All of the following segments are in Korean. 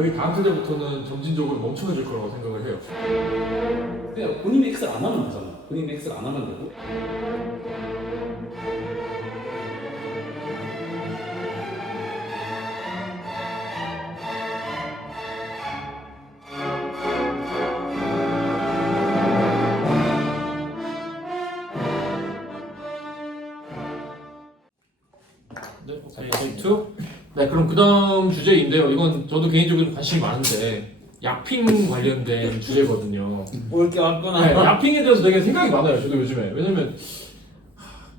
저희 다음 세대부터는 점진적으로 멈춰질 거라고 생각을 해요. 그냥 본인이 X를 안 하면 되잖아. 본인이 X를 안 하면 되고. 네, 오케이. 2. 네, 그럼 그 다음 주제인데요. 이건 저도 개인적으로 관심이 많은데 약핑 관련된 주제거든요. 올게 왔구나. 네, 약핑에 대해서 되게 생각이 많아요. 저도 요즘에. 왜냐면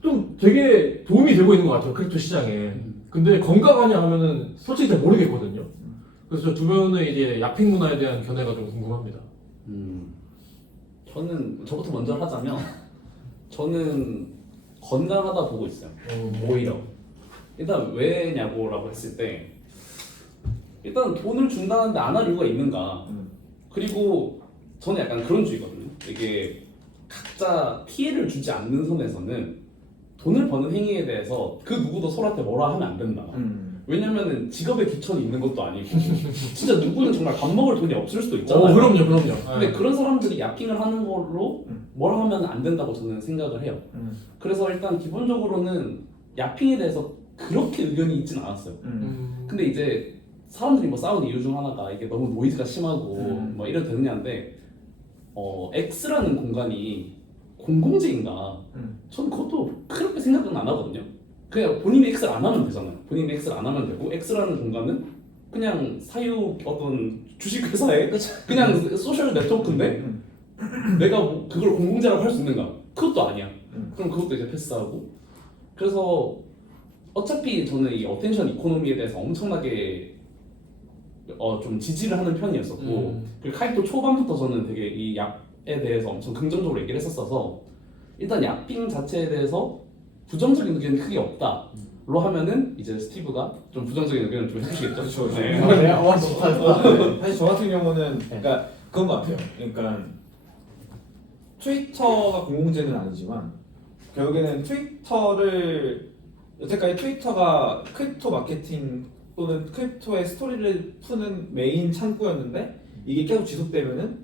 좀 되게 도움이 되고 있는 것 같아요. 크립토 시장에. 근데 건강하냐 하면은 솔직히 잘 모르겠거든요. 그래서 저 주변에 이제 약핑 문화에 대한 견해가 좀 궁금합니다. 저는 저부터 먼저 하자면 저는 건강하다 보고 있어요. 오히려. 일단 왜냐고라고 했을 때 일단 돈을 준다는데 안 할 이유가 있는가. 그리고 저는 약간 그런 주의거든요. 이게 각자 피해를 주지 않는 선에서는 돈을 버는 행위에 대해서 그 누구도 서로한테 뭐라 하면 안 된다. 왜냐면은 직업에 기천이 있는 것도 아니고 진짜 누구는 정말 밥 먹을 돈이 없을 수도 있잖아요. 그럼요. 근데 그런 사람들이 야핑을 하는 걸로 뭐라 하면 안 된다고 저는 생각을 해요. 그래서 일단 기본적으로는 야핑에 대해서 그렇게 의견이 있진 않았어요. 근데 이제 사람들이 뭐 싸우는 이유 중 하나가 이게 너무 노이즈가 심하고 뭐 이래도 되느냐인데 X라는 공간이 공공재인가? 저는 그것도 그렇게 생각은 안 하거든요. 그냥 본인이 X를 안 하면 되잖아요. 본인이 X를 안 하면 되고 X라는 공간은 그냥 사유 어떤 주식회사의 그냥 소셜 네트워크인데 내가 뭐 그걸 공공재라고 할 수 있는가? 그것도 아니야. 그럼 그것도 이제 패스하고 그래서 어차피 저는 이 어텐션 이코노미에 대해서 엄청나게 좀 지지를 하는 편이었었고 그리고 카이토 초반부터 저는 되게 이 약에 대해서 엄청 긍정적으로 얘기를 했었어서 일단 약빙 자체에 대해서 부정적인 의견이 크게 없다로 하면은 이제 스티브가 좀 부정적인 의견을 좀 해주시겠죠? 그렇죠. 네. 사실 저 같은 경우는 그러니까 그런 것 같아요. 그러니까 트위터가 공공재는 아니지만 결국에는 트위터를 여태까지 트위터가 크립토 마케팅 또는 크립토의 스토리를 푸는 메인 창구였는데 이게 계속 지속되면은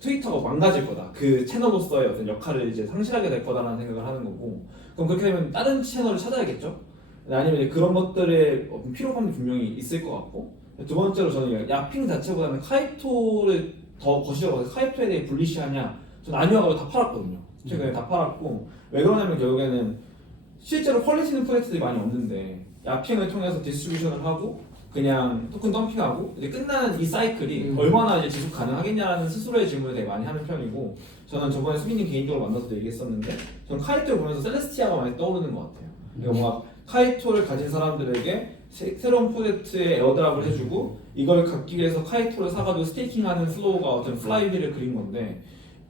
트위터가 망가질 거다. 그 채널로서의 어떤 역할을 이제 상실하게 될 거다라는 생각을 하는 거고 그럼 그렇게 되면 다른 채널을 찾아야겠죠? 아니면 이제 그런 것들의 어떤 필요감이 분명히 있을 것 같고 두 번째로 저는 야핑 자체보다는 카이토를 더 거시적으로 카이토에 대해 불리시하냐 저는 아니어가지고 다 팔았거든요. 최근에 다 팔았고 왜 그러냐면 결국에는 실제로 퀄리티 있는 프로젝트들이 많이 없는데 야핑을 통해서 디스트리뷰션을 하고 그냥 토큰 덤핑하고 이제 끝나는 이 사이클이 얼마나 이제 지속 가능하겠냐라는 스스로의 질문을 되게 많이 하는 편이고 저는 저번에 수빈님 개인적으로 만나서도 얘기했었는데 저는 카이토를 보면서 셀레스티아가 많이 떠오르는 것 같아요. 그러니까 뭔가 카이토를 가진 사람들에게 새로운 프로젝트에 에어드랍을 해주고 이걸 갖기 위해서 카이토를 사가지고 스테이킹하는 플로우가 어떤 플라이휠을 그린 건데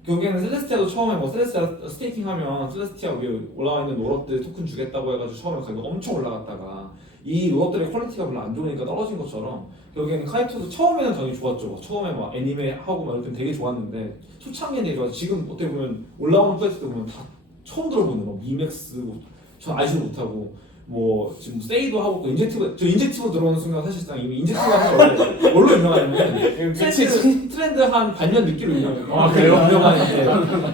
결국에는 셀레스티아도 처음에 뭐 셀레스티아 스테이킹하면 셀레스티아 위에 올라와 있는 롤업들 토큰 주겠다고 해가지고 처음에 가격이 엄청 올라갔다가 이 롤업들의 퀄리티가 별로 안 좋으니까 떨어진 것처럼 결국에는 카이토도 처음에는 당연히 좋았죠. 처음에 막 애니메 하고 막 이럴 때 되게 좋았는데 초창기에 되게 좋았어. 지금 어떻게 보면 올라오는 프로젝트들 보면 다 처음 들어보는 뭐 미맥스 뭐 전 알지도 못하고 뭐 지금 세이도 하고 또 인젝티브 들어오는 순간 사실상 이미 인젝티브가 사실 뭘로 유명하냐면 트렌드 한 반년 늦기로 유명해요. 유명한데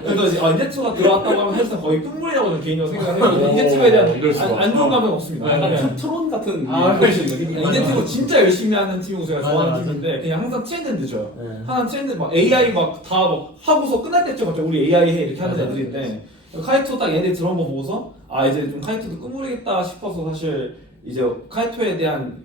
그래서 이제 인젝티브가 들어왔다고 하면 사실상 거의 끝물이라고 저는 개인적으로 생각해요. 인젝티브에 대한 안 좋은 감은 없습니다. 약간 트론 같은 인젝티브 진짜 열심히 하는 팀이고 제가 좋아하는 팀인데 그냥 항상 트렌드는 늦어요. 하나 트렌드 막 AI 막 다 막 하고서 끝날 때쯤 갑자기 우리 AI 해 이렇게 하는 애들인데 카이토 딱 얘네들 들어온 거 보고서 아 이제 좀 카이토도 끝물이겠다 싶어서 사실 이제 카이토에 대한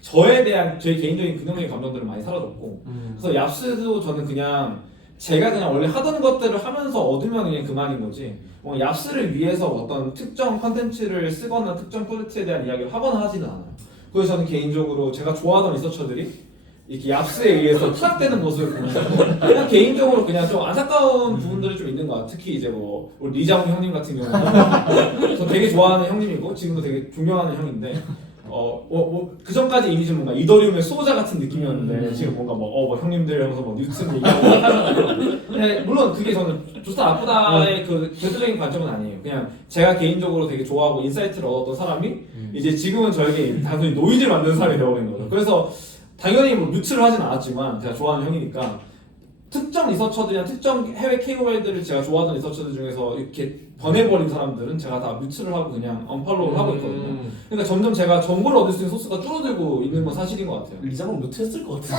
저에 대한 제 개인적인 긍정적인 감정들은 많이 사라졌고 그래서 얍스도 저는 그냥 제가 그냥 원래 하던 것들을 하면서 얻으면 그냥 그만인 거지 뭐 얍스를 위해서 어떤 특정 컨텐츠를 쓰거나 특정 프로젝트에 대한 이야기를 하거나 하지는 않아요. 그래서 저는 개인적으로 제가 좋아하던 리서처들이 이렇게 얍스에 의해서 투닥되는 모습을 보면서 그냥 개인적으로 그냥 좀 안타까운 부분들이 좀 있는 것 같아요. 특히 이제 뭐 우리 리자ung 형님 같은 경우는 저 되게 좋아하는 형님이고 지금도 되게 존경하는 형인데 그 전까지 이미지 뭔가 이더리움의 수호자 같은 느낌이었는데 지금 뭔가 뭐 형님들 하면서 뭐 뉴튼 얘기하고 하잖아요. 물론 그게 저는 좋다 나쁘다의 그 결정적인 관점은 아니에요. 그냥 제가 개인적으로 되게 좋아하고 인사이트를 얻었던 사람이 이제 지금은 저에게 단순히 노이즈를 만드는 사람이 되어버린 거죠. 그래서 당연히 뭐 뮤트를 하진 않았지만 제가 좋아하는 형이니까 특정 리서처들이나 특정 해외 KOL들을 제가 좋아하던 리서처들 중에서 이렇게 변해버린 사람들은 제가 다 뮤트를 하고 그냥 언팔로우를 하고 있거든요. 그러니까 점점 제가 정보를 얻을 수 있는 소스가 줄어들고 있는 건 사실인 것 같아요. 리자몽 무트했을 것 같은데.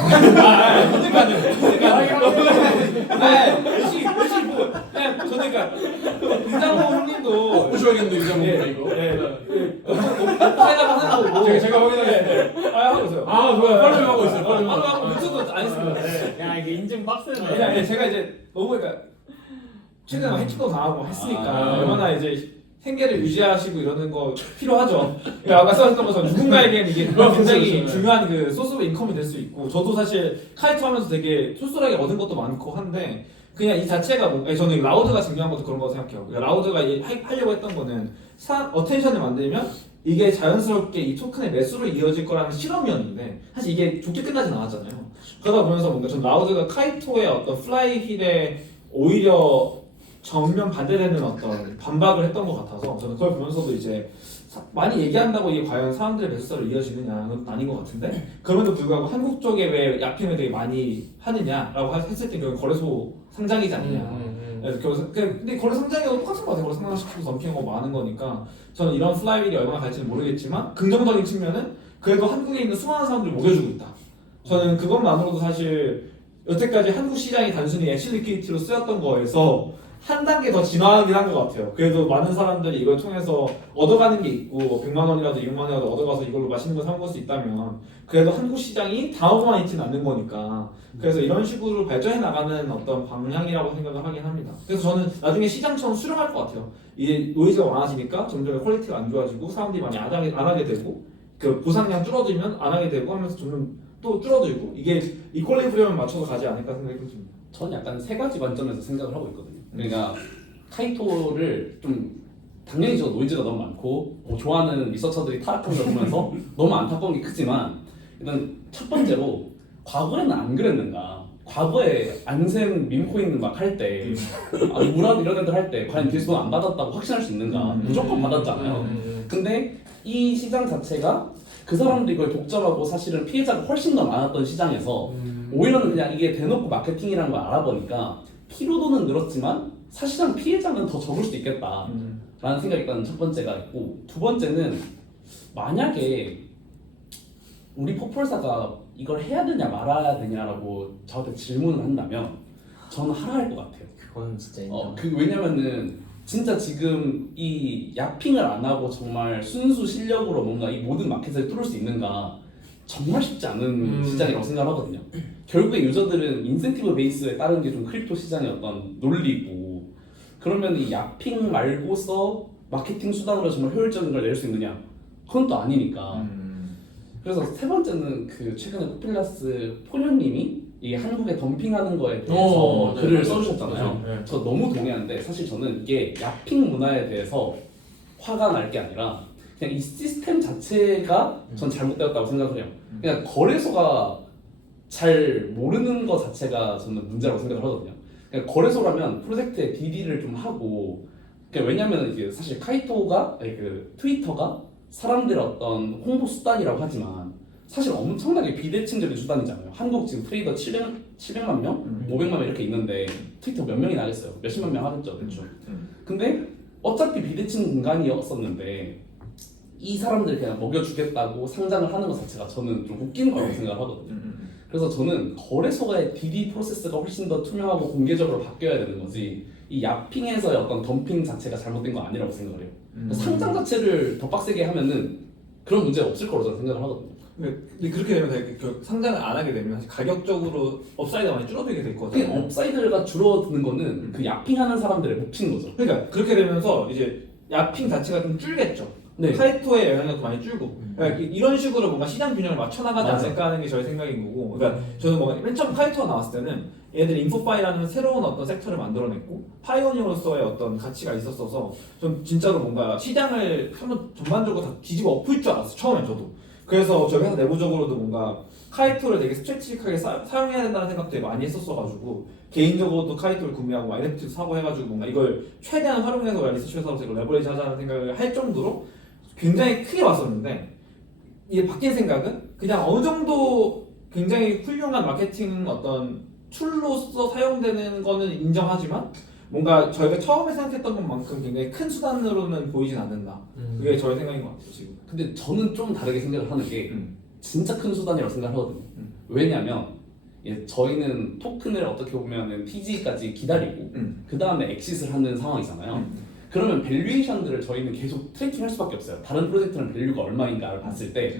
열심히 보고 저는 그러니까 이장호 형님도 보셔야겠는데 이장호가 이거. 사이다가 하는 거고 제가 확인하겠습니다. 하고 있어요. 좋아요. 팔로우 하고 있어요. 하고 뮤트도 안 했습니다. 야 이게 인증 빡세네. 그냥 제가 이제 너무 그러니까 최근에 해킹도 당하고 했으니까 얼마나 이제 생계를 유지하시고 이러는 거 필요하죠. 그러니까 아까 말씀하셨던 것처럼 누군가에게는 이게 굉장히 중요한 그 소스 오브 인컴이 될 수 있고 저도 사실 카이토 하면서 되게 쏠쏠하게 얻은 것도 많고 한데 그냥 이 자체가 뭔가 저는 라우드가 중요한 것도 그런 거 생각해요. 그러니까 라우드가 하려고 했던 거는 어텐션을 만들면 이게 자연스럽게 이 토큰의 매수로 이어질 거라는 실험이었는데 사실 이게 좋게 끝나진 않았잖아요. 그러다 보면서 뭔가 전 라우드가 카이토의 어떤 플라이 힐에 오히려 정면 반대되는 어떤 반박을 했던 것 같아서 저는 그걸 보면서도 이제 많이 얘기한다고 이게 과연 사람들의 매수사로 이어지느냐는 아닌 것 같은데 그럼에도 불구하고 한국 쪽에 왜 야핑을 되게 많이 하느냐라고 했을 때 그건 거래소 상장이지 않느냐. 그래서 근데 거래소 상장이도 똑같은 것 같아요. 거래소 상장시키고 덤핑하고 많은 거니까 저는 이런 플라이휠이 얼마나 갈지는 모르겠지만 긍정적인 측면은 그래도 한국에 있는 수많은 사람들을 먹여주고 있다. 저는 그것만으로도 사실 여태까지 한국 시장이 단순히 애쉬 리퀴디티로 쓰였던 거에서 한 단계 더 진화하긴 한 것 같아요. 그래도 많은 사람들이 이걸 통해서 얻어가는 게 있고 100만 원이라도 200만 원이라도 얻어가서 이걸로 맛있는 거 사 먹을 수 있다면 그래도 한국 시장이 당하고만 있지는 않는 거니까 그래서 이런 식으로 발전해 나가는 어떤 방향이라고 생각을 하긴 합니다. 그래서 저는 나중에 시장처럼 수렴할 것 같아요. 이게 노이즈가 많아지니까 점점 퀄리티가 안 좋아지고 사람들이 많이 안 하게 되고 그 보상량 줄어들면 안 하게 되고 하면서 점점 또 줄어들고 이게 이퀄리브리엄을 맞춰서 가지 않을까 생각이 듭니다. 저는 약간 세 가지 관점에서 생각을 하고 있거든요. 그러니까 카이토를 좀 당연히 저 노이즈가 너무 많고 좋아하는 리서처들이 타락하는 걸 보면서 너무 안타까운 게 크지만 일단 첫 번째로 과거에는 안 그랬는가? 과거에 안셈 밈코인 막 할 때, 무란 이런 애들 할 때 과연 뒤에서 돈 안 받았다고 확신할 수 있는가? 무조건 받았잖아요. 근데 이 시장 자체가 그 사람들이 이걸 독점하고 사실은 피해자가 훨씬 더 많았던 시장에서 오히려는 그냥 이게 대놓고 마케팅이라는 걸 알아보니까 피로도는 늘었지만 사실상 피해자는 더 적을 수도 있겠다 라는 생각이 일단 첫 번째가 있고 두 번째는 만약에 우리 포폴사가 이걸 해야 되냐 말아야 되냐라고 저한테 질문을 한다면 저는 하라 할 것 같아요. 그건 진짜 인정. 왜냐면은 진짜 지금 이 야핑을 안 하고 정말 순수 실력으로 뭔가 이 모든 마켓을 뚫을 수 있는가 정말 쉽지 않은 시장이라고 생각하거든요. 결국에 유저들은 인센티브 베이스에 따른 게 좀 크립토 시장의 어떤 논리고 그러면 이 야핑 말고서 마케팅 수단으로 정말 효율적인 걸 낼 수 있느냐? 그건 또 아니니까. 그래서 세 번째는 그 최근에 코필라스 포녀님이 이 한국에 덤핑하는 거에 대해서 글을 써주셨잖아요. 네. 저 너무 동의하는데 사실 저는 이게 야핑 문화에 대해서 화가 날 게 아니라 그냥 이 시스템 자체가 전 잘못되었다고 생각을 해요. 그냥 거래소가 잘 모르는 것 자체가 저는 문제라고 생각을 하거든요. 그러니까 거래소라면 프로젝트에 DD를 좀 하고 그러니까 왜냐면 이게 사실 카이토가 아니 그 트위터가 사람들의 어떤 홍보 수단이라고 하지만 사실 엄청나게 비대칭적인 수단이잖아요. 한국 지금 트레이더 700만 명, 500만 명 이렇게 있는데 트위터 몇 명이 나겠어요? 몇십만 명 하겠죠, 대충. 근데 어차피 비대칭 공간이었었는데 이 사람들 그냥 먹여주겠다고 상장을 하는 것 자체가 저는 좀 웃기는 거라고 생각을 하거든요. 그래서 저는 거래소의 DD 프로세스가 훨씬 더 투명하고 공개적으로 바뀌어야 되는 거지 이 야핑에서의 어떤 덤핑 자체가 잘못된 건 아니라고 생각을 해요. 상장 자체를 더 빡세게 하면은 그런 문제가 없을 거라고 저는 생각을 하거든요. 근데 그렇게 되면 상장을 안 하게 되면 사실 가격적으로 업사이드가 많이 줄어들게 될 거잖아요. 업사이드가 줄어드는 거는 그 야핑하는 사람들의 몫인 거죠. 그러니까 그렇게 되면서 이제 야핑 자체가 좀 줄겠죠. 네. 카이토의 영향력도 많이 줄고 그러니까 이런 식으로 뭔가 시장 균형을 맞춰 나가지 맞아. 않을까 하는 게 저의 생각인 거고 그러니까 저는 뭔가 맨 처음 카이토가 나왔을 때는 얘들이 인포파이라는 새로운 어떤 섹터를 만들어냈고 파이오니어로서의 어떤 가치가 있었어서 좀 진짜로 뭔가 시장을 한번 전반적으로 다 뒤집어 엎을 줄 알았어요. 처음엔 저도. 그래서 저희 회사 내부적으로도 뭔가 카이토를 되게 스트레치릭하게 사용해야 된다는 생각 되게 많이 했었어가지고 개인적으로도 카이토를 구매하고 NFT도 사고 해가지고 뭔가 이걸 최대한 활용해서 리서치 회사로서 이걸 레버리지 하자는 생각을 할 정도로 굉장히 크게 왔었는데 이게 바뀐 생각은 그냥 어느 정도 굉장히 훌륭한 마케팅 어떤 툴로서 사용되는 거는 인정하지만 뭔가 저희가 처음에 생각했던 것만큼 굉장히 큰 수단으로는 보이진 않는다. 그게 저의 생각인 것 같아요 지금. 근데 저는 좀 다르게 생각을 하는 게 진짜 큰 수단이라고 생각하거든요. 왜냐면 저희는 토큰을 어떻게 보면은 TG까지 기다리고 그 다음에 엑싯을 하는 상황이잖아요. 그러면 밸류에이션들을 저희는 계속 트래킹할 수밖에 없어요. 다른 프로젝트는 밸류가 얼마인가를 봤을 때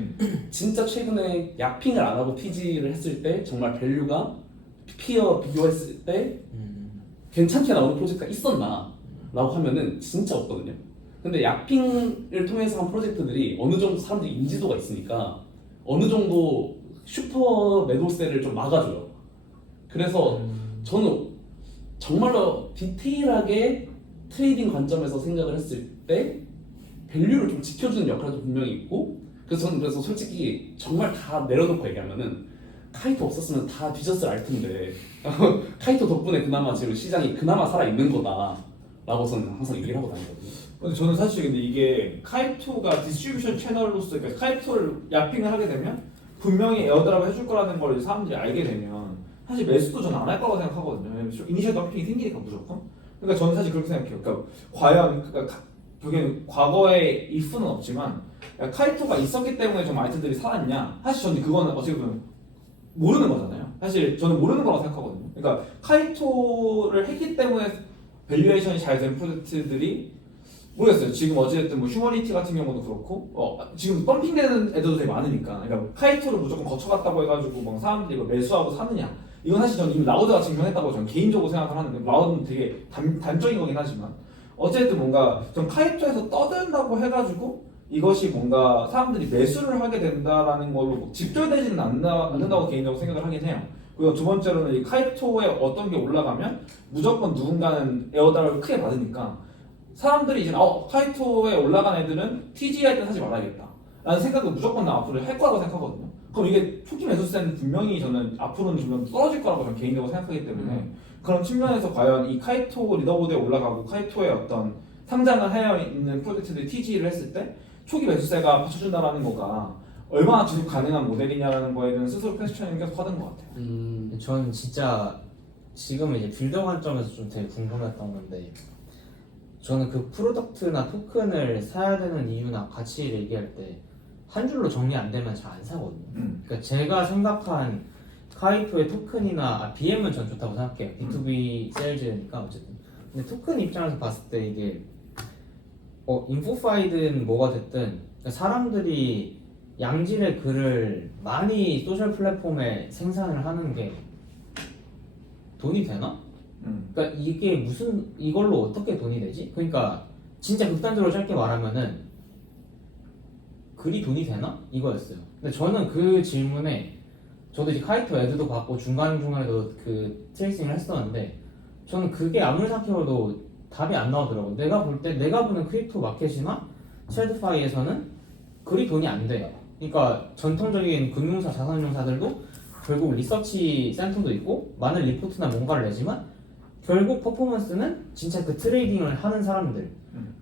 진짜 최근에 야핑을 안 하고 TG를 했을 때 정말 밸류가 피어 비교했을 때 괜찮게 나오는 프로젝트가 있었나 라고 하면은 진짜 없거든요. 근데 야핑을 통해서 한 프로젝트들이 어느 정도 사람들이 인지도가 있으니까 어느 정도 슈퍼 매도세를 좀 막아줘요. 그래서 저는 정말로 디테일하게 트레이딩 관점에서 생각을 했을 때 밸류를 좀 지켜주는 역할도 분명히 있고, 그래서 저는 그래서 솔직히 정말 다 내려놓고 얘기하면은 카이토 없었으면 다 뒤졌을 알 텐데 카이토 덕분에 그나마 지금 시장이 그나마 살아 있는 거다라고 저는 항상 얘기를 하고 다니거든요. 근데 저는 사실 근데 이게 카이토가 디스트리뷰션 채널로서 그러니까 카이토를 야핑을 하게 되면 분명히 에어드랍을 해줄 거라는 걸 사람들이 알게 되면 사실 매수도 저는 안 할 거라고 생각하거든요. 왜냐면 이니셜 덤핑이 생기니까 무조건. 그러니까 저는 사실 그렇게 생각해요. 그러니까 과연 그러니까 그게 과거에 if는 없지만 카이토가 있었기 때문에 좀 아이템들이 살았냐? 사실 저는 그거는 어떻게 보면 모르는 거잖아요. 사실 저는 모르는 거라고 생각하거든요. 그러니까 카이토를 했기 때문에 밸류에이션이 잘 된 프로젝트들이 모르겠어요. 지금 어찌됐든 뭐 휴머니티 같은 경우도 그렇고 지금 펌핑되는 애들도 되게 많으니까 그러니까 카이토를 무조건 거쳐갔다고 해가지고 막 사람들이 이거 매수하고 사느냐 이건 사실 저는 이미 라우드가 증명했다고 저는 개인적으로 생각을 하는데 라우드는 되게 단적인 거긴 하지만 어쨌든 뭔가 좀 카이토에서 떠든다고 해가지고 이것이 뭔가 사람들이 매수를 하게 된다라는 걸로 직결되지는 않는다고 개인적으로 생각을 하긴 해요. 그리고 두 번째로는 이 카이토에 어떤 게 올라가면 무조건 누군가는 에어드랍을 크게 받으니까 사람들이 이제 카이토에 올라간 애들은 TG 할 때 사지 말아야겠다 라는 생각을 무조건 나 앞으로 할 거라고 생각하거든요. 그럼 이게 초기 매수세는 분명히 저는 앞으로는 좀 떨어질 거라고 저는 개인적으로 생각하기 때문에 그런 측면에서 과연 이 카이토 리더보드에 올라가고 카이토에 어떤 상장을 하여 있는 프로젝트들이 TG를 했을 때 초기 매수세가 받쳐준다라는 거가 얼마나 지속 가능한 모델이냐라는 거에 대한 스스로 퀘스천이 계속 하던 것 같아요. 저는 진짜 지금 이제 빌더 관점에서 좀 되게 궁금했던 건데 저는 그 프로덕트나 토큰을 사야 되는 이유나 가치를 얘기할 때 한 줄로 정리 안 되면 잘 안 사거든요. 그러니까 제가 생각한 카이토의 토큰이나 BM은 전 좋다고 생각해요. B2B 세일즈니까 어쨌든. 근데 토큰 입장에서 봤을 때 이게 인포파이든 뭐가 됐든 그러니까 사람들이 양질의 글을 많이 소셜 플랫폼에 생산을 하는 게 돈이 되나? 그러니까 이게 무슨 이걸로 어떻게 돈이 되지? 그러니까 진짜 극단적으로 짧게 말하면은 글이 돈이 되나? 이거였어요. 근데 저는 그 질문에 저도 이제 카이토 애드도 받고 중간중간에도 그 트레이싱을 했었는데 저는 그게 아무리 생각해봐도 답이 안 나오더라고요. 내가 볼 때 내가 보는 크립토 마켓이나 쉘드파이에서는 글이 돈이 안 돼요. 그러니까 전통적인 금융사, 자산운용사들도 결국 리서치 센터도 있고 많은 리포트나 뭔가를 내지만 결국 퍼포먼스는 진짜 그 트레이딩을 하는 사람들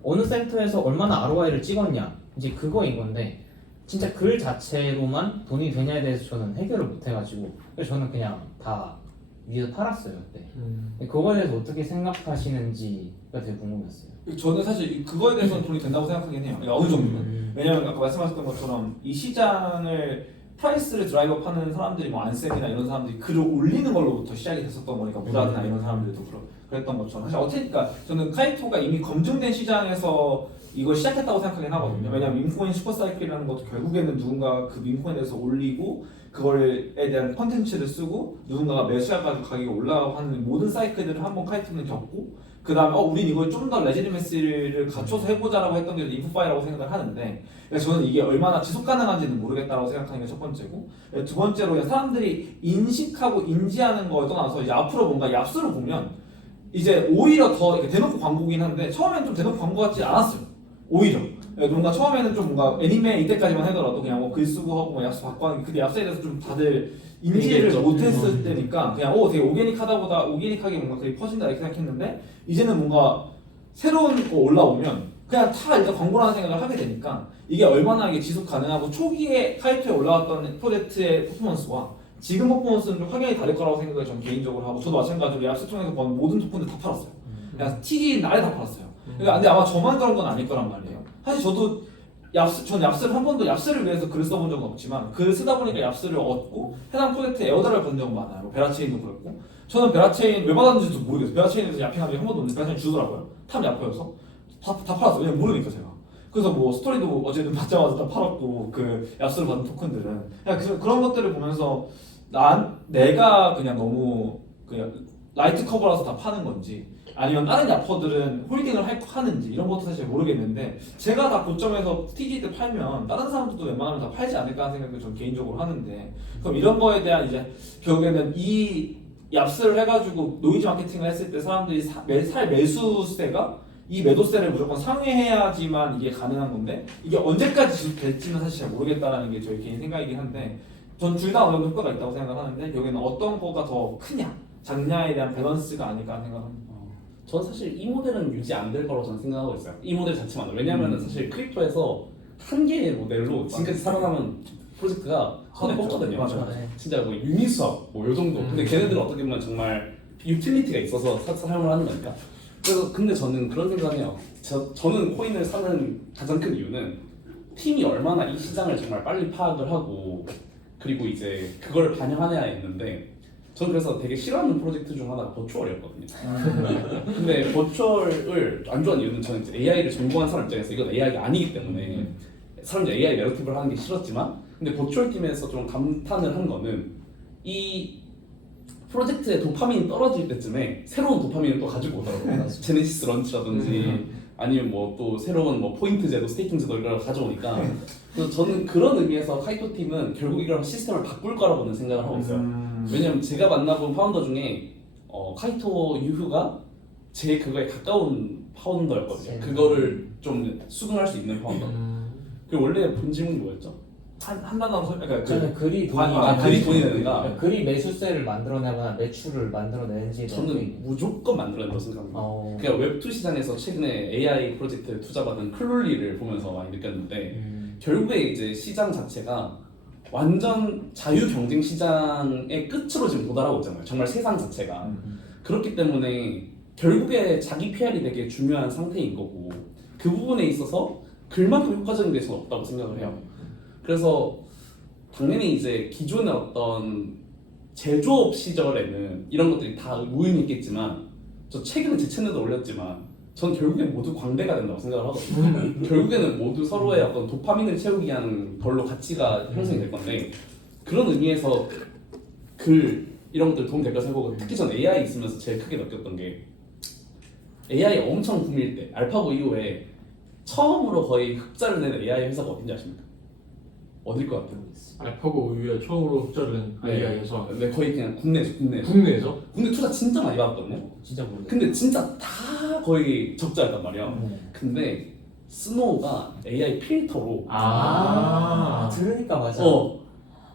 어느 센터에서 얼마나 ROI를 찍었냐 이제 그거인 건데 진짜 글 자체로만 돈이 되냐에 대해서 저는 해결을 못 해가지고 그래서 저는 그냥 다 위에서 팔았어요 그때. 그거에 대해서 어떻게 생각하시는지가 되게 궁금했어요. 저는 사실 그거에 대해서는 돈이 된다고 생각하긴 해요. 어느 정도는. 왜냐면 아까 말씀하셨던 것처럼 이 시장을 프라이스를 드라이브 하는 사람들이 뭐 안쌤이나 이런 사람들이 글을 올리는 걸로부터 시작이 됐었던 거니까 무라드나 이런 사람들도 그랬던 것처럼 사실 어쨌니까 저는 카이토가 이미 검증된 시장에서 이걸 시작했다고 생각하긴 하거든요. 왜냐면 밈코인 슈퍼사이클이라는 것도 결국에는 누군가 그 밈코인에 대해서 올리고 그거에 대한 컨텐츠를 쓰고 누군가가 매수해가지고 가격이 올라가고 하는 모든 사이클들을 한번 카이토는 겪고 그 다음에 우린 이걸 좀 더 레지리메시를 갖춰서 해보자라고 했던 게 인프파이라고 생각을 하는데 저는 이게 얼마나 지속 가능한지는 모르겠다라고 생각하는 게 첫 번째고 두 번째로 사람들이 인식하고 인지하는 거에 떠나서 이제 앞으로 뭔가 얍수를 보면 이제 오히려 더 대놓고 광고긴 한데 처음에는 좀 대놓고 광고 같지 않았어요. 오히려 뭔가 처음에는 좀 뭔가 애니메 이때까지만 하더라도 그냥 뭐 글 쓰고 하고 뭐 얍수 받고 하는 게 근데 얍수에 대해서 좀 다들 인지를 못했을 때니까 그냥 되게 오게닉하다보다 오게닉하게 뭔가 그게 퍼진다 이렇게 생각했는데 이제는 뭔가 새로운 거 올라오면 그냥 다 일단 광고라는 생각을 하게 되니까 이게 얼마나 이게 지속 가능하고 초기에 카이토에 올라왔던 프로젝트의 퍼포먼스와 지금 퍼포먼스는 좀 확연히 다를 거라고 생각을 전 개인적으로 하고 저도 마찬가지로 얍스 통해서 번 모든 토큰들 다 팔았어요. 그냥 TD 날에 다 팔았어요. 그러니까 근데 아마 저만 그런 건 아닐 거란 말이에요. 사실 저도 전 얍스를 한 번도 얍스를 위해서 글을 써본 적은 없지만 글을 쓰다 보니까 얍스를 얻고 해당 프로젝트에 에어달을 받은 적은 많아요. 베라체인도 그렇고 저는 베라체인 왜 받았는지도 모르겠어요. 베라체인에서 얍핑한 적이 한 번도 없는데 베라체인 주더라고요. 탑 얍퍼여서 다 팔았어요. 왜냐면 모르니까 제가. 그래서 뭐 스토리도 어쨌든 받자마자 다 팔았고 그 얍스를 받은 토큰들은 그냥 그런 것들을 보면서 내가 그냥 너무 그냥 라이트 커버라서 다 파는 건지 아니면 다른 래퍼들은 홀딩을 하는지 이런 것도 사실 모르겠는데 제가 다 고점에서 TG 때 팔면 다른 사람들도 웬만하면 다 팔지 않을까 하는 생각을 전 개인적으로 하는데 그럼 이런 거에 대한 이제 결국에는 이 얍스를 해가지고 노이즈 마케팅을 했을 때 사람들이 살 매수세가 이 매도세를 무조건 상회해야지만 이게 가능한 건데 이게 언제까지 될지는 사실 잘 모르겠다라는 게 저희 개인 생각이긴 한데 전 둘 다 어느 정도 효과가 있다고 생각을 하는데 여기는 어떤 거가 더 크냐 작냐에 대한 밸런스가 아닐까 하는 생각을 합니다. 저는 사실 이 모델은 유지 안 될 거라고 저는 생각하고 있어요. 이 모델 자체만. 왜냐면은 사실 크립토에서 한 개의 모델로 지금까지 살아남은 프로젝트가 손에 꼽거든요. 맞아요. 진짜 뭐 유니스왑 뭐요 정도. 근데 걔네들은 어떻게 보면 정말 유틸리티가 있어서 사용을 하는 거니까. 그래서 근데 저는 그런 생각해요. 저는 코인을 사는 가장 큰 이유는 팀이 얼마나 이 시장을 정말 빨리 파악을 하고 그리고 이제 그걸 반영하느냐 했는데 저는 그래서 되게 싫어하는 프로젝트 중 하나가 버추얼이었거든요. 근데 버추얼을 안 좋아하는 이유는 저는 이제 AI를 전공한 사람 입장에서 이건 AI가 아니기 때문에 사람들이 AI 내러티브를 하는 게 싫었지만 근데 버추얼 팀에서 좀 감탄을 한 거는 이 프로젝트의 도파민이 떨어질 때쯤에 새로운 도파민을 또 가지고 오더라고요. 제네시스 런치라든지 아니면 뭐 또 새로운 뭐 포인트 제도, 스테이킹 제도 이걸 가져오니까 그래서 저는 그런 의미에서 카이토 팀은 결국 이런 시스템을 바꿀 거라고는 생각을 하고 있어요. 왜냐면 제가 만나본 파운더 중에 카이토 유후가 제 그거에 가까운 파운더였거든요. 그거를 좀 수긍할 수 있는 파운더. 그리고 원래 본 질문이 뭐였죠? 한단어 그러니까 저는 글이 돈이 글이 돈이 되는가? 그러니까 글이 매수세를 만들어내거나 매출을 만들어내는지 저는 무조건 만들어낸다고 생각합니다. 그러니까 웹2 시장에서 최근에 AI 프로젝트에 투자받은 클롤리를 보면서 많이 느꼈는데 결국에 이제 시장 자체가 완전 자유 경쟁 시장의 끝으로 지금 도달하고 있잖아요. 정말 세상 자체가 그렇기 때문에 결국에 자기 PR이 되게 중요한 상태인 거고 그 부분에 있어서 글만큼 효과적인 게 저는 없다고 생각을 해요. 그래서 당연히 이제 기존의 어떤 제조업 시절에는 이런 것들이 다 무의미 있겠지만 저 최근에 제 채널도 올렸지만 전 결국엔 모두 광대가 된다고 생각을 하거든요. 결국에는 모두 서로의 어떤 도파민을 채우기 위한 걸로 가치가 형성이 될 건데 그런 의미에서 글 이런 것들 도움 될까 생각하고 특히 전 AI 있으면서 제일 크게 느꼈던 게 AI 엄청 붐일 때 알파고 이후에 처음으로 거의 흑자를 낸 AI 회사가 어딘지 아십니까? 어딜 것 같아요? 알파고 이후에 처음으로 흑자를 낸 AI에서 네, 거의 그냥 국내에서 국내에서 국내 투자 진짜 많이 받았거든요. 진짜 모르겠어요. 근데 진짜 다 거의 적자였단 말이야. 근데 스노우가 AI 필터로 들으니까 맞아.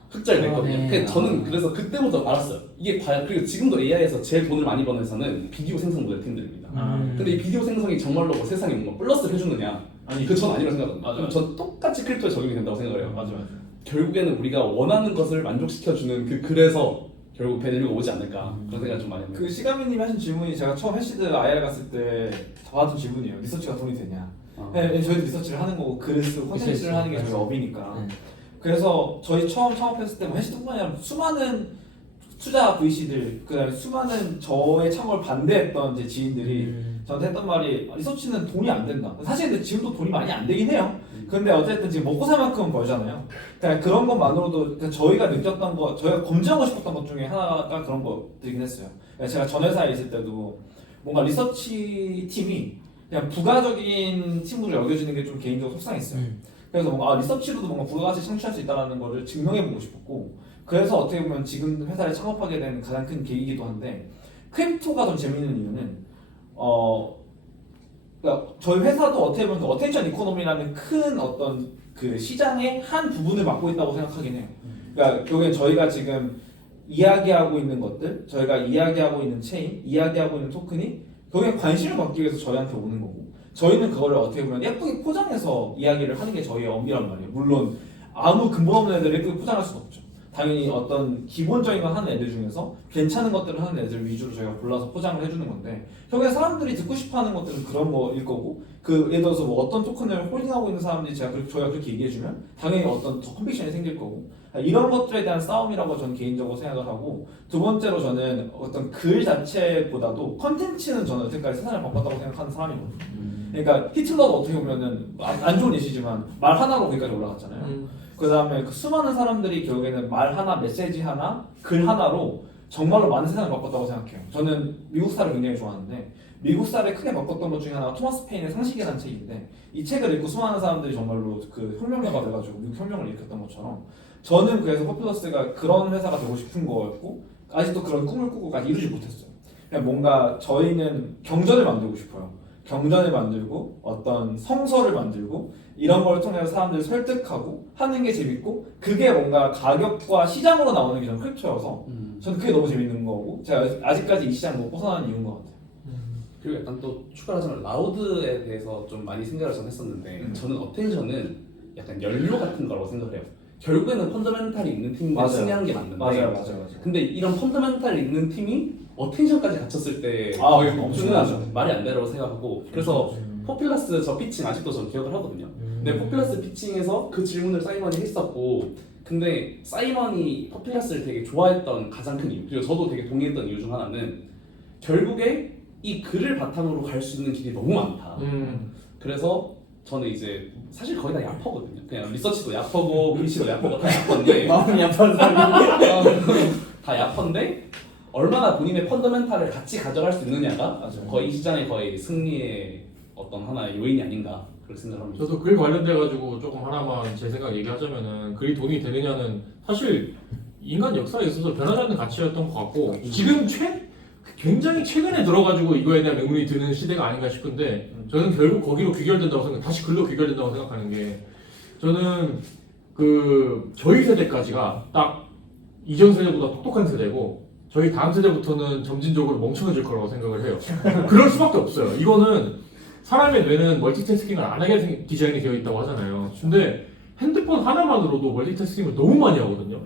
흑자를 냈거든요. 그러네. 저는 그래서 그때부터 알았어요. 이게 과연 그리고 지금도 AI에서 제일 돈을 많이 버는 회사는 비디오 생성 모델 팀들입니다. 근데 이 비디오 생성이 정말로 뭐 세상에 뭔가 플러스를 해주느냐? 아니 그 전 아니라고 생각합니다. 맞아요. 전 똑같이 크립토에 적용이 된다고 생각을 해요. 맞아. 결국에는 우리가 원하는 것을 만족시켜주는 그래서 결국 베네류가 오지 않을까 그런 생각 좀 많이 해요. 그 시가미님이 하신 질문이 제가 처음 해시드 IR 갔을 때 받았던 질문이에요. 리서치가 돈이 되냐? 네, 저희도 리서치를 하는 거고 글을 쓰고 콘텐츠를 하는 게 저희 업이니까. 그래서 저희 처음 창업했을 때 뭐 해시드뿐만 아니라 수많은 투자 VC들 그다음에 수많은 저의 창업을 반대했던 제 지인들이 저한테 했던 말이 리서치는 돈이 안 된다. 사실 근데 지금도 돈이 많이 안 되긴 해요. 근데 어쨌든 지금 먹고 살 만큼은 벌잖아요. 그러니까 그런 것만으로도 그러니까 저희가 느꼈던 거, 저희가 검증하고 싶었던 것 중에 하나가 그런 것들이긴 했어요. 그러니까 제가 전 회사에 있을 때도 뭔가 리서치 팀이 그냥 부가적인 팀으로 여겨지는 게 좀 개인적으로 속상했어요. 그래서 뭔가 리서치로도 뭔가 부가가치 창출할 수 있다는 거를 증명해보고 싶었고 그래서 어떻게 보면 지금 회사를 창업하게 된 가장 큰 계기이기도 한데 크립토가 좀 재밌는 이유는 그러니까 저희 회사도 어떻게 보면 그 어텐션 이코노미라는 큰 어떤 그 시장의 한 부분을 맡고 있다고 생각하긴 해요. 그러니까 결국엔 저희가 지금 이야기하고 있는 것들, 저희가 이야기하고 있는 체인, 이야기하고 있는 토큰이 결국엔 관심을 받기 위해서 저희한테 오는 거고 저희는 그거를 어떻게 보면 예쁘게 포장해서 이야기를 하는 게 저희의 업이란 말이에요. 물론 아무 근본 없는 애들을 예쁘게 포장할 수는 없죠. 당연히 어떤 기본적인 걸 하는 애들 중에서 괜찮은 것들을 하는 애들 위주로 저희가 골라서 포장을 해주는 건데 결국에 사람들이 듣고 싶어하는 것들은 그런 거일 거고 그 예를 들어서 뭐 어떤 토큰을 홀딩하고 있는 사람들이 저희가 그렇게 얘기해주면 당연히 어떤 더 컨빅션이 생길 거고 이런 것들에 대한 싸움이라고 저는 개인적으로 생각을 하고 두 번째로 저는 어떤 글 자체보다도 컨텐츠는 저는 여태까지 세상을 바꿨다고 생각하는 사람이거든요. 그러니까 히틀러도 어떻게 보면은 안 좋은 예시지만 말 하나로 거기까지 올라갔잖아요. 그 다음에 그 수많은 사람들이 결국에는 말 하나, 메시지 하나, 글 하나로 정말로 많은 세상을 바꿨다고 생각해요. 저는 미국 스타를 굉장히 좋아하는데 미국 스타를 크게 바꿨던 것 중에 하나가 토마스 페인의 상식이라는 책인데 이 책을 읽고 수많은 사람들이 정말로 그 혁명가가 돼가지고 미국 혁명을 일으켰던 것처럼 저는 그래서 포퓰러스가 그런 회사가 되고 싶은 거였고 아직도 그런 꿈을 꾸고까지 이루지 못했어요. 그냥 뭔가 저희는 경전을 만들고 싶어요. 경전을 만들고 어떤 성서를 만들고 이런 걸 통해서 사람들을 설득하고 하는 게 재밌고 그게 뭔가 가격과 시장으로 나오는 게 저는 크립토여서 저는 그게 너무 재밌는 거고 제가 아직까지 이 시장 못 벗어나는 이유인 것 같아요. 그리고 약간 또 추가로 하자면 라우드에 대해서 좀 많이 생각을 전 했었는데 저는 어텐션은 약간 연료 같은 거라고 생각을 해요. 결국에는 펀더멘탈이 있는 팀이 승리하는 게 맞는데 맞아요. 근데 이런 펀더멘탈이 있는 팀이 어텐션까지 갖췄을 때 이거 엄청나죠. 말이 안 되라고 생각하고 그래서 포퓰러스 저 피칭 아직도 전 기억을 하거든요. 근데 포퓰러스 피칭에서 그 질문을 사이먼이 했었고 근데 사이먼이 포퓰러스를 되게 좋아했던 가장 큰 이유 그리고 저도 되게 동의했던 이유 중 하나는 결국에 이 글을 바탕으로 갈 수 있는 길이 너무 많다. 그래서 저는 이제 사실 거의 다 야퍼거든요. 그냥 리서치도 야퍼고 글씨도 야퍼고 다 야퍼인데 마음이 아픈 사람이 다 야퍼인데 얼마나 본인의 펀더멘탈을 같이 가져갈 수 있느냐가 맞아요. 거의 이 시장의 거의 승리의 어떤 하나의 요인이 아닌가 그렇게 생각합니다. 저도 글 관련돼 가지고 조금 하나만 제 생각 얘기하자면은 글이 돈이 되느냐는 사실 인간 역사에 있어서 변하지 않는 가치였던 것 같고 지금 굉장히 최근에 들어가지고 이거에 대한 의문이 드는 시대가 아닌가 싶은데 저는 결국 거기로 귀결된다고 생각, 다시 글로 귀결된다고 생각하는 게 저는 그 저희 세대까지가 딱 이전 세대보다 똑똑한 세대고 저희 다음 세대부터는 점진적으로 멍청해질 거라고 생각을 해요. 그럴 수밖에 없어요. 이거는 사람의 뇌는 멀티태스킹을 안 하게 디자인이 되어 있다고 하잖아요. 근데 핸드폰 하나만으로도 멀티태스킹을 너무 많이 하거든요.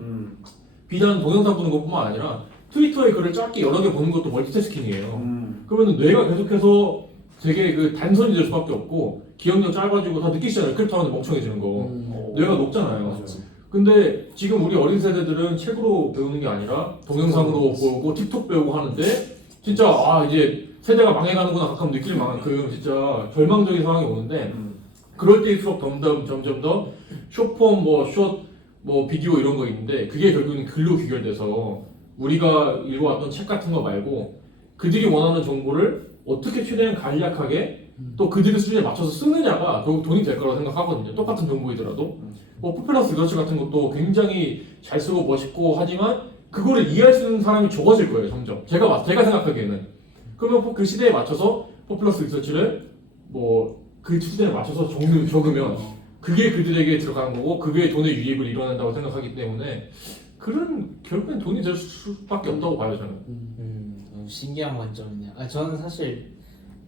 비단 동영상 보는 것뿐만 아니라 트위터에 글을 짧게 여러 개 보는 것도 멀티태스킹이에요. 그러면 뇌가 계속해서 되게 그 단선이 될 수밖에 없고 기억력 짧아지고 다 느끼시잖아요. 크립토 하는데 멍청해지는 거. 뇌가 녹잖아요. 근데 지금 우리 어린 세대들은 책으로 배우는 게 아니라 동영상으로 보고 틱톡 배우고 하는데 진짜 이제 세대가 망해가는구나 가끔 느낄 만큼 진짜 절망적인 상황이 오는데 그럴 때일수록 점점 더 숏폼 숏 비디오 이런 거 있는데 그게 결국은 글로 귀결돼서 우리가 읽어왔던 책 같은 거 말고 그들이 원하는 정보를 어떻게 최대한 간략하게 또 그들의 수준에 맞춰서 쓰느냐가 결국 돈이 될 거라고 생각하거든요. 똑같은 정보이더라도 포퓰러스 리서치 같은 것도 굉장히 잘 쓰고 멋있고 하지만 그거를 이해할 수 있는 사람이 적어질 거예요. 점점 제가 생각하기에는 그러면 그 시대에 맞춰서 포퓰러스 리서치를 그 시대에 맞춰서 적으면 그게 그들에게 들어가는 거고 그게 돈의 유입을 이뤄낸다고 생각하기 때문에 글은 결국엔 돈이 될 수밖에 없다고 봐요 저는. 너무 신기한 관점이네요. 저는 사실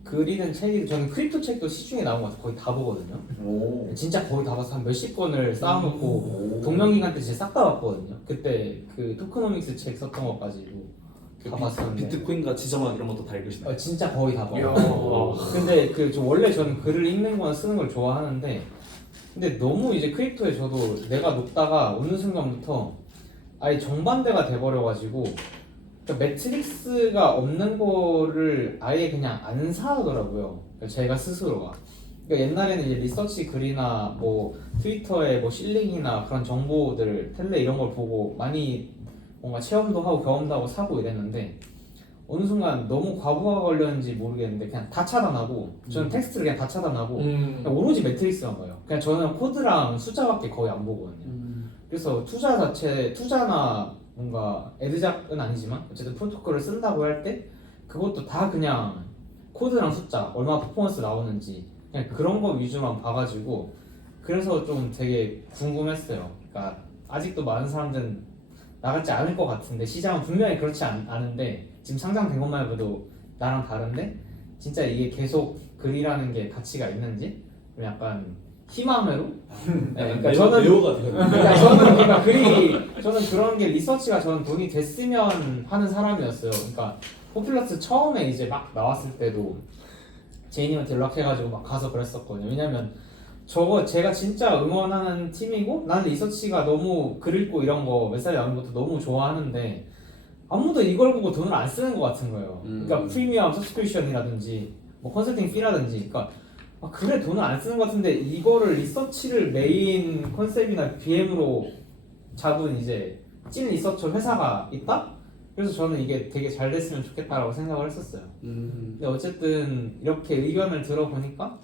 글이든 책이 저는 크립토 책도 시중에 나온 것 같아요. 거의 다 보거든요. 진짜 거의 다 봐서 한 몇십 권을 쌓아놓고 동명기간 때 진짜 싹 다 봤거든요. 그때 그 토크노믹스 책 썼던 것까지도 다 봤었는데 비트코인과 지정학 이런 것도 다 읽으시나요? 진짜 거의 다 봐요. 근데 원래 저는 글을 읽는 거나 쓰는 걸 좋아하는데 근데 너무 이제 크립토에 저도 내가 녹다가 어느 순간부터 아예 정반대가 돼버려가지고 그러니까 매트릭스가 없는 거를 아예 그냥 안 사더라고요. 제가 스스로가. 그러니까 옛날에는 이제 리서치 글이나 트위터에 실링이나 그런 정보들 텔레 이런 걸 보고 많이 뭔가 체험도 하고 경험도 하고 사고 이랬는데 어느 순간 너무 과부하가 걸렸는지 모르겠는데 그냥 다 차단하고 저는 텍스트를 그냥 다 차단하고 그냥 오로지 매트릭스만 봐요. 그냥 저는 코드랑 숫자밖에 거의 안 보거든요. 그래서 투자나 뭔가 애드작은 아니지만 어쨌든 프로토콜을 쓴다고 할 때 그것도 다 그냥 코드랑 숫자 얼마 퍼포먼스 나오는지 그냥 그런 거 위주만 봐가지고 그래서 좀 되게 궁금했어요. 그러니까 아직도 많은 사람들은 나가지 않을 것 같은데 시장은 분명히 그렇지 않은데 지금 상장된 것만 해도 나랑 다른데 진짜 이게 계속 글이라는 게 가치가 있는지 약간 희망회로? 네, 그러니까 네오가 되는 그러니까 저는 그런 게 리서치가 저는 돈이 됐으면 하는 사람이었어요. 그러니까 포퓰러스 처음에 이제 막 나왔을 때도 제이님한테 연락해가지고 막 가서 그랬었거든요. 왜냐면 제가 진짜 응원하는 팀이고 나는 리서치가 너무 글 읽고 이런 거 메시지 나오는 것도 너무 좋아하는데 아무도 이걸 보고 돈을 안 쓰는 것 같은 거예요. 그러니까 프리미엄 서브스크립션이라든지 뭐 컨설팅 피라든지 그러니까 그래 돈을 안 쓰는 것 같은데 이거를 리서치를 메인 컨셉이나 BM으로 잡은 이제 찐 리서처 회사가 있다? 그래서 저는 이게 되게 잘 됐으면 좋겠다라고 생각을 했었어요. 근데 어쨌든 이렇게 의견을 들어보니까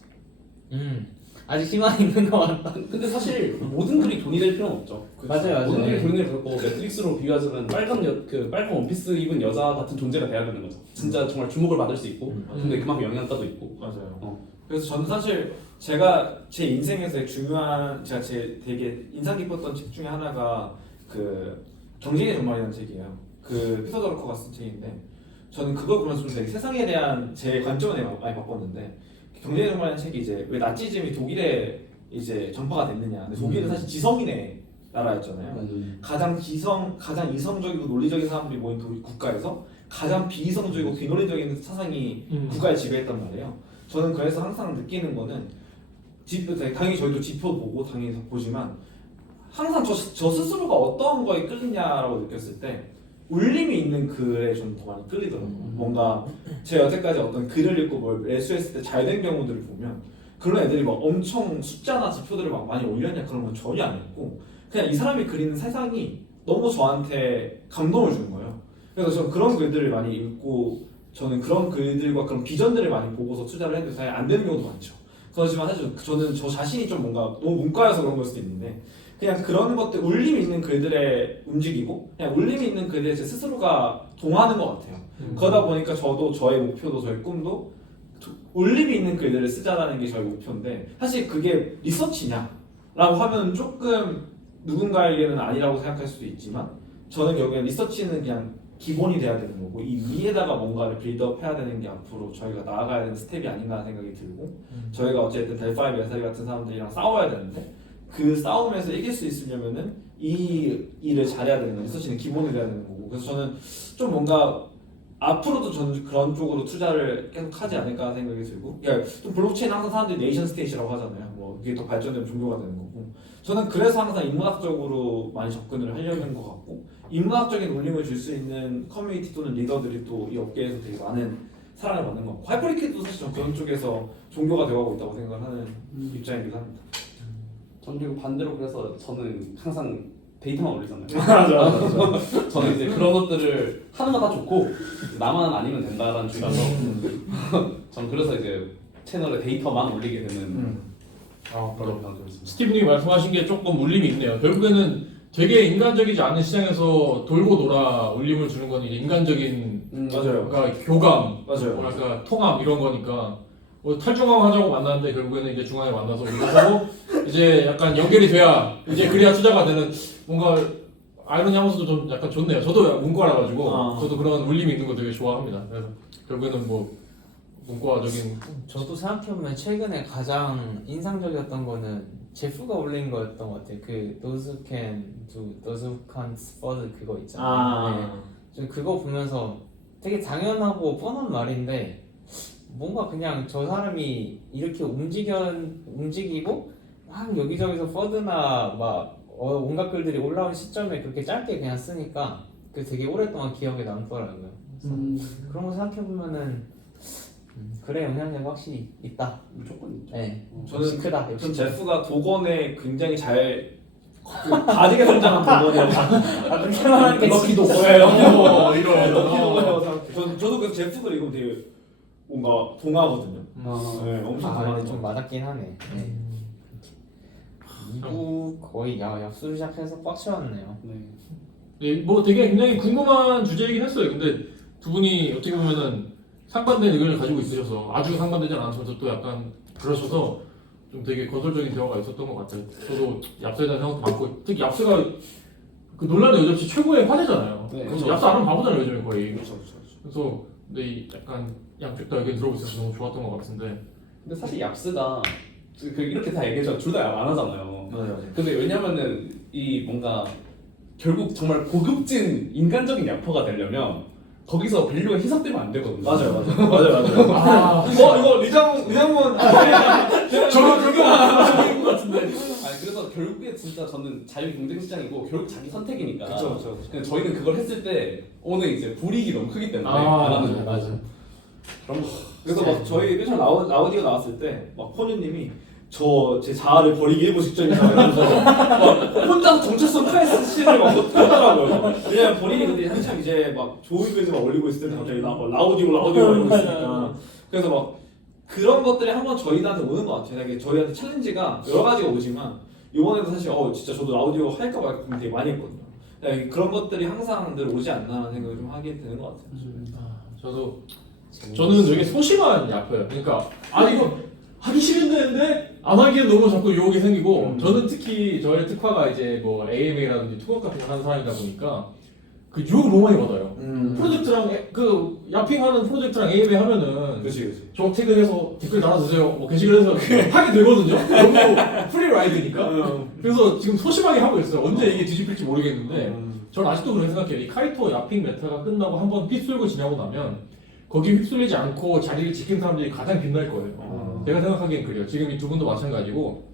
아직 희망이 있는 것 같다. 근데 사실 모든 글이 돈이 될 필요는 없죠. 맞아요. 모든 글이 돈이 될 필요 없고 매트릭스로 비유하자면 빨간 원피스 입은 여자 같은 존재가 돼야 되는 거죠. 진짜 정말 주목을 받을 수 있고 근데 그만큼 영향가도 있고. 맞아요. 그래서 저는 사실 제가 제 인생에서 중요한 제가 되게 인상 깊었던 책 중에 하나가 그 경쟁의 정말이라는 책이에요. 그 피터 드러커가 쓴 책인데 저는 그걸 보면서 좀 되게 세상에 대한 제 관점을 많이 바꿨는데 경쟁의 정말이라는 책이 이제 왜 나치즘이 독일에 이제 전파가 됐느냐. 근데 독일은 사실 지성인의 나라였잖아요. 가장 이성적이고 논리적인 사람들이 모인 국가에서 가장 비이성적이고 비논리적인 사상이 국가를 지배했단 말이에요. 저는 그래서 항상 느끼는 거는 당연히 저희도 지표 보고 당연히 보지만 항상 저 스스로가 어떤 거에 끌리냐라고 느꼈을 때 울림이 있는 글에 좀 더 많이 끌리더라고요. 뭔가 제가 여태까지 어떤 글을 읽고 뭘 매수했을 때 잘 된 경우들을 보면 그런 애들이 막 엄청 숫자나 지표들을 막 많이 올렸냐 그런 건 전혀 안 했고 그냥 이 사람이 그리는 세상이 너무 저한테 감동을 주는 거예요. 그래서 저는 그런 글들을 많이 읽고 저는 그런 글들과 그런 비전들을 많이 보고서 투자를 했는데 잘 안 되는 경우도 많죠. 그렇지만 사실 저는 저 자신이 좀 뭔가 너무 문과여서 그런 걸 수도 있는데 그냥 그런 것들 울림이 있는 글들에 움직이고 그냥 울림이 있는 글에 제 스스로가 동하는 것 같아요. 그러다 보니까 저도 저의 목표도 저의 꿈도 울림이 있는 글들을 쓰자라는 게 저의 목표인데 사실 그게 리서치냐? 라고 하면 조금 누군가에게는 아니라고 생각할 수도 있지만 저는 결국엔 리서치는 그냥 기본이 돼야 되는 거고 이 위에다가 뭔가를 빌드업 해야 되는 게 앞으로 저희가 나아가야 되는 스텝이 아닌가 하는 생각이 들고 저희가 어쨌든 델파이 메사리 같은 사람들이랑 싸워야 되는데 그 싸움에서 이길 수 있으려면은 이 일을 잘해야 되는 거예요. 리서치는 기본이 돼야 되는 거고 그래서 저는 좀 뭔가 앞으로도 저는 그런 쪽으로 투자를 계속 하지 않을까 생각이 들고 그러니까 좀 블록체인 항상 사람들이 네이션 스테이트라고 하잖아요. 뭐 이게 더 발전되면 종교가 되는 거고 저는 그래서 항상 인문학적으로 많이 접근을 하려는 것 같고 인문학적인 울림을 줄 수 있는 커뮤니티 또는 리더들이 또 이 업계에서 되게 많은 사랑을 받는 것 같고 하이퍼리케도 사실 전 그런 쪽에서 종교가 되어가고 있다고 생각을 하는 입장이기도 합니다. 전 그리고 반대로 그래서 저는 항상 데이터만 올리잖아요. 맞아. 저는 이제 그런 것들을 하는 거 다 좋고 나만 아니면 된다라는 주의라서 전 그래서 이제 채널에 데이터만 올리게 되는 그런 방식입니다. 스티브님이 말씀하신 게 조금 울림이 있네요. 결국에는 되게 인간적이지 않은 시장에서 돌고 돌아 울림을 주는 건 이제 인간적인 맞아요. 그러니까 교감, 맞아요. 뭐랄까 통합 이런 거니까 뭐 탈중앙 하자고 만났는데 결국에는 이제 중앙에 만나서 우리가 이제 약간 연결이 돼야 이제 그래야 투자가 되는 뭔가 아이러니하면서도 좀 약간 좋네요. 저도 문과라 가지고 저도 그런 울림이 있는 거 되게 좋아합니다. 그래서 결국에는 뭐 문과적인 저도 생각해보면 최근에 가장 인상적이었던 거는 제프가 올린 거였던 것 같아요. 그 those who can do, those who can't afford 그거 있잖아요. 네. 저 그거 보면서 되게 당연하고 뻔한 말인데 뭔가 그냥 저 사람이 이렇게 움직이고 막 여기저기서 퍼드나 막 온갖 글들이 올라온 시점에 그렇게 짧게 그냥 쓰니까 그 되게 오랫동안 기억에 남더라고요. 그래서 그런 거 생각해보면은 그래 영향력이 확실히 있다. 무조건 있죠. 네. 저는 크다. 전 제프가 도건에 굉장히 잘 가지게 성장한 도건이라고 그렇게 말하니까 럭키 도건이에요. 럭키 이런 도건이라고 생각해요. 저도 그래서 제프 그리고 되게 뭔가 동하거든요. 네, 엄청 동하는 좀 맞았긴 하네. 네. 2부 거의 약수 시작해서 꽉 채웠네요. 네. 네, 뭐 되게 굉장히 궁금한 주제이긴 했어요. 근데 두 분이 어떻게 보면은 상반된 의견을 가지고 있으셔서 아주 상반되지 않았으면서 또 약간 그러셔서 좀 되게 건설적인 대화가 있었던 것 같아요. 저도 얍스에 대한 생각도 많고 특히 얍스가 그 논란의 여접시 최고의 화제잖아요. 네, 그래서 얍스 안 하면 바보잖아요 요즘에 거의. 그렇죠. 그래서 근데 이 약간 양쪽 다 의견 들어보고 있어서 너무 좋았던 것 같은데. 근데 사실 얍스가 이렇게 다 얘기해서 둘 다 안 하잖아요. 맞아요. 근데 왜냐면은 이 뭔가 결국 정말 고급진 인간적인 야퍼가 되려면 거기서 밸류가 희석되면 안 되거든요. 맞아요. 아, 이거 리장문 저도 그거 아닌 것 같은데. 아니 그래서 결국에 진짜 저는 자유 경쟁 시장이고 결국 자기 선택이니까. 그쵸. 근데 저희는 그걸 했을 때 오늘 이제 불이익이 너무 크기 때문에 아, 안 하는 거고. 맞아. 그런 거. 그래서 막 저희 맨 처음 라우디가 나왔을 때 막 포뉴님이 저 제 자아를 버리기 일보 직전이다 이러면서 막 혼자서 정체성 크라이시스를 막 하더라고요. 왜냐면 본인이 근데 한참 이제 막 좋은 글들 막 올리고 있을 때 갑자기 라우디오 이러고 있으니까 그래서 막 그런 것들이 한번 저희한테 오는 것 같아요. 되게 저희한테 챌린지가 여러 가지가 오지만 이번에도 사실 진짜 저도 라우디오 할까 말까 고민 되게 많이 했거든요. 그런 것들이 항상 늘 오지 않나 생각을 좀 하게 되는 것 같아요. 저는 되게 소심한 야퍼예요. 그러니까 이거 하기 싫은데 안 하기엔 너무 자꾸 유혹이 생기고 저는 특히 저의 특화가 이제 뭐 AMA라든지 투어 같은 거 하는 사람이다 보니까 그 유혹을 너무 많이 받아요. 프로젝트랑 그 야핑하는 프로젝트랑 AMA 하면은 그렇지. 저 퇴근해서 댓글 달아주세요. 뭐 게시글에서 하게 되거든요. 너무 프리라이드니까. 그래서 지금 소심하게 하고 있어요. 언제 이게 뒤집힐지 모르겠는데 저는 아직도 그렇게 생각해요. 이 카이토 야핑 메타가 끝나고 한번 휩쓸고 지나고 나면 거기 휩쓸리지 않고 자리를 지킨 사람들이 가장 빛날 거예요. 제가 생각하기엔 그래요. 지금 이 두 분도 마찬가지고.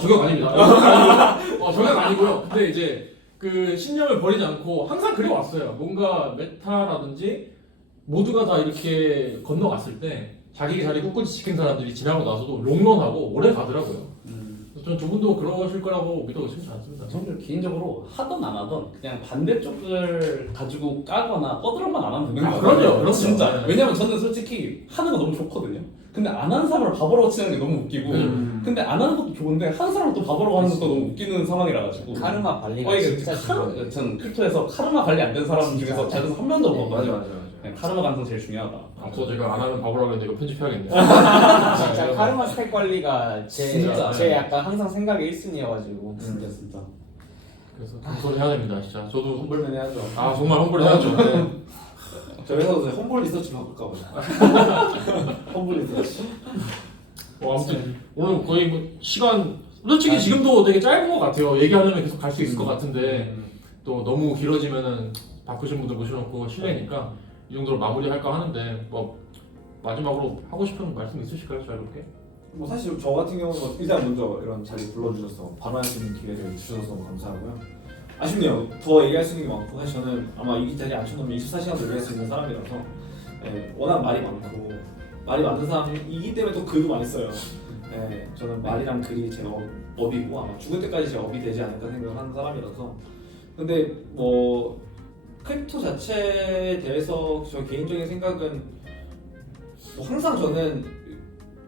저격 아닙니다. 저격 아니고요. 근데 이제 그 신념을 버리지 않고 항상 그래 왔어요. 뭔가 메타라든지 모두가 다 이렇게 건너갔을 때 자기 자리 꿋꿋이 지킨 사람들이 지나고 나서도 롱런하고 오래 가더라고요. 저는 두 분도 그러실 거라고 믿어 의심치 않습니다. 저는 개인적으로 하던 안 하던 그냥 반대쪽을 가지고 까거나 꺼드럼만 안 하면 되는 거 같아요. 그럼요. 진짜. 네. 왜냐면 저는 솔직히 하는 거 너무 좋거든요. 근데 안 하는 사람을 바보라고 치는 게 너무 웃기고 근데 안 하는 것도 좋은데 하는 사람을 또 바보라고 하는 것도 너무 웃기는 상황이라 가지고 카르마 관리가 이게 진짜 중요해. 전 크립토에서 카르마 관리 안 된 사람 중에서 자기서 한 명도 없거든요. 맞아. 카르마 감성 제일 중요하다. 앞서 제가 안 하면 바보라고 했는데 이거 편집해야겠네요. 진짜 카르마 스택 관리가 진짜. 제 약간 항상 생각의 1순위여가지고 진짜. 그래서 겸손 해야 됩니다, 진짜. 저도 홈블맨 해야죠. 정말 홍보를 해야죠. 네. 저희 회사도 이제 홈볼 리서치 바꿀까 봐요. 홈볼 리서치. 아무튼 오늘 거의 뭐 시간 솔직히 지금도 되게 짧은 것 같아요. 얘기하려면 계속 갈 수 있을 것 같은데 또 너무 길어지면은 바쁘신 분들 모셔놓고 실례니까 이 정도로 마무리할까 하는데 뭐 마지막으로 하고 싶은 말씀 있으실까요, 자유롭게? 뭐 사실 저 같은 경우는 일단 먼저 이런 자리 불러주셔서 발언할 수 있는 기회를 주셔서 너무 감사하고요. 아쉽네요. 더 얘기할 수 있는 게 많고 사실 저는 아마 이 자리에 앉혀놓으면 24시간도 얘기할 수 있는 사람이라서 워낙 말이 많고 말이 많은 사람이기 때문에 또 글도 많이 써요. 저는 말이랑 글이 제 업이고 아마 죽을 때까지 제 업이 되지 않을까 생각을 하는 사람이라서 근데 뭐 크립토 자체에 대해서 저 개인적인 생각은 뭐 항상 저는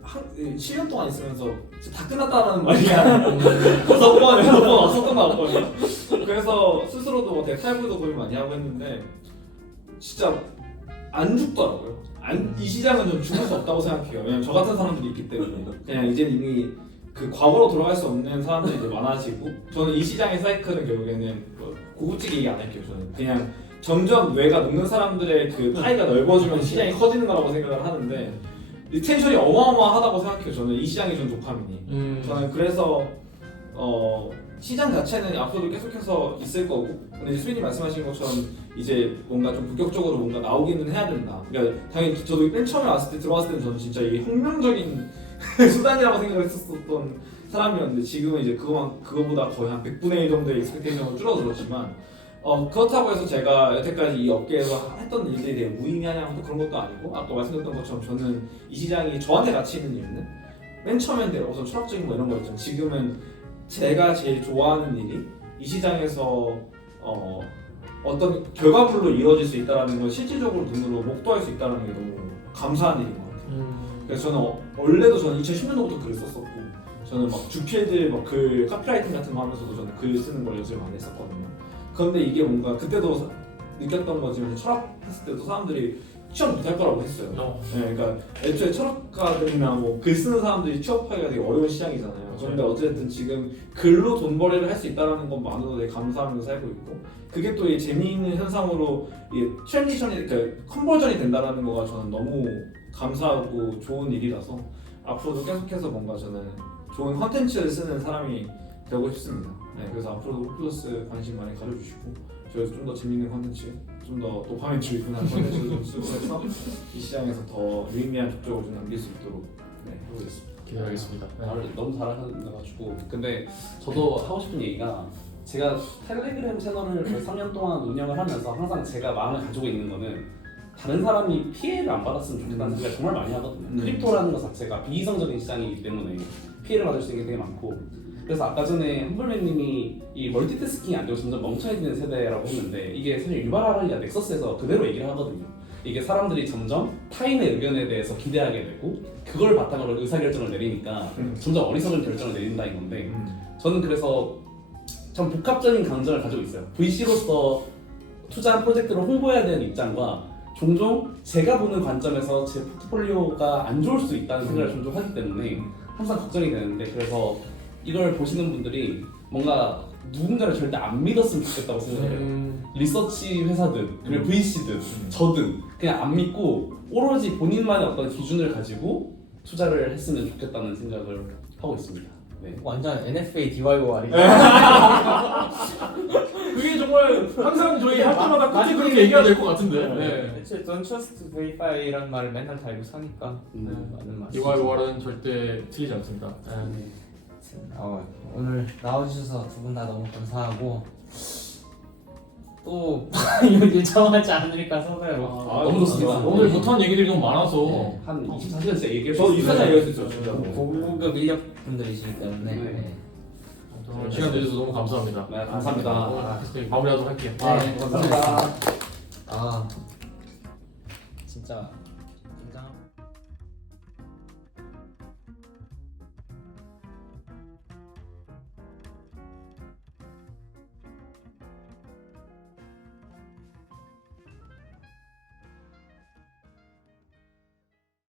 7년 동안 있으면서 다 끝났다라는 말이 여섯 번 왔었던 것 같거든요. 그래서 스스로도 뭐 되게 탈부도 고민 많이 하고 했는데 진짜 안 죽더라고요. 이 시장은 좀 죽을 수 없다고 생각해요. 왜냐면 저 같은 사람들이 있기 때문에 그냥 이제 이미 그 과거로 돌아갈 수 없는 사람들이 이제 많아지고 저는 이 시장의 사이클은 결국에는 고급지게 얘기 안 할게요. 저는 그냥 점점 뇌가 녹는 사람들의 그 파이가 넓어지면 시장이 커지는 거라고 생각을 하는데 리텐션이 어마어마하다고 생각해요. 저는 이 시장이 좀 도파민이. 저는 그래서 시장 자체는 앞으로도 계속해서 있을 거고 근데 수빈이 말씀하신 것처럼 이제 뭔가 좀 본격적으로 뭔가 나오기는 해야 된다. 그러니까 당연히 저도 맨 처음에 왔을 때 들어왔을 때는 저는 진짜 이게 혁명적인 수단이라고 생각을 했었던 사람이었는데 지금은 이제 그거보다 거의 한 100분의 1 정도의 익스펙테이션으로 줄어들었지만 그렇다고 해서 제가 여태까지 이 업계에서 했던 일들이 되게 무의미하냐 또 그런 것도 아니고 아까 말씀드렸던 것처럼 저는 이 시장이 저한테 가치 있는 이유는 맨 처음엔 되게 우선 철학적인 뭐 이런 거였죠. 지금은 제가 제일 좋아하는 일이 이 시장에서 어떤 결과물로 이루어질 수 있다는 걸 실질적으로 눈으로 목도할 수 있다는 게 너무 감사한 일인 것 같아요. 그래서 저는 원래도 저는 2010년도부터 글을 썼었고 저는 막 주필드 막 글 카피라이팅 같은 거 하면서도 저는 글 쓰는 걸 연습을 많이 했었거든요. 그런데 이게 뭔가 그때도 느꼈던 거지만 철학 했을 때도 사람들이 취업 못할 거라고 했어요. 그러니까 애초에 철학가들이나 뭐 글 쓰는 사람들이 취업하기가 되게 어려운 시장이잖아요. 그런데 어쨌든 지금 글로 돈벌이를 할 수 있다는 것만으로도 되게 감사하면서 살고 있고 그게 또 이 재미있는 현상으로 이 트랜지션이 그러니까 컨버전이 된다는 거가 저는 너무 감사하고 좋은 일이라서 앞으로도 계속해서 뭔가 저는 좋은 컨텐츠를 쓰는 사람이 되고 싶습니다. 네, 그래서 앞으로도 홈플러스 관심 많이 가져주시고 저희도 좀 더 재밌는 컨텐츠, 좀 더 도파민 주입분한 컨텐츠를 좀 쓰고 해서 이 시장에서 더 유의미한 족적을 좀 남길 수 있도록 해보겠습니다. 기대하겠습니다. 말을 너무 잘하셔가지고 근데 저도 하고 싶은 얘기가 제가 텔레그램 채널을 거의 3년 동안 운영을 하면서 항상 제가 마음을 가지고 있는 거는 다른 사람이 피해를 안 받았으면 좋겠다는 생각을 정말 많이 하거든요. 크립토라는 것 자체가 비이성적인 시장이기 때문에 피해를 받을 수 있는 게 되게 많고 그래서 아까 전에 험블맨님이 이 멀티태스킹이 안 되고 점점 멍청해지는 세대라고 했는데 이게 사실 유발 하랄리아 넥서스에서 그대로 얘기를 하거든요. 이게 사람들이 점점 타인의 의견에 대해서 기대하게 되고 그걸 바탕으로 의사결정을 내리니까 점점 어리석은 결정을 내린다는 건데 저는 그래서 전 복합적인 감정을 가지고 있어요. VC로서 투자한 프로젝트를 홍보해야 되는 입장과 종종 제가 보는 관점에서 제 포트폴리오가 안 좋을 수 있다는 생각을 종종 하기 때문에 항상 걱정이 되는데 그래서 이걸 보시는 분들이 뭔가 누군가를 절대 안 믿었으면 좋겠다고 생각해요. 리서치 회사든 그리고 VC든 저든 그냥 안 믿고 오로지 본인만의 어떤 기준을 가지고 투자를 했으면 좋겠다는 생각을 하고 있습니다. 네. 완전 NFA DYOR이. 그게 정말 항상 저희 할 때마다 끝에 그렇게 얘기가 될 것 같은데. 네. 애초에 Don't Trust Verify라는 말을 맨날 달고 사니까 맞는 말. DYOR은 절대 틀리지 않습니다. 네. 오늘 나와주셔서 두 분 다 너무 감사하고 또 예정하지 않으니까 서로로 너무 좋습니다. 오늘 못한 얘기들이 너무 많아서 네. 한 24시간 진짜 얘기할 수 저 있어요. 2사장 얘기할 수 있죠, 진짜. 고급 인력 분들이시기 때문에 네. 시간 내주셔서 너무 감사합니다. 네, 감사합니다. 오늘 마무리하도록 할게요. 네, 감사합니다. 진짜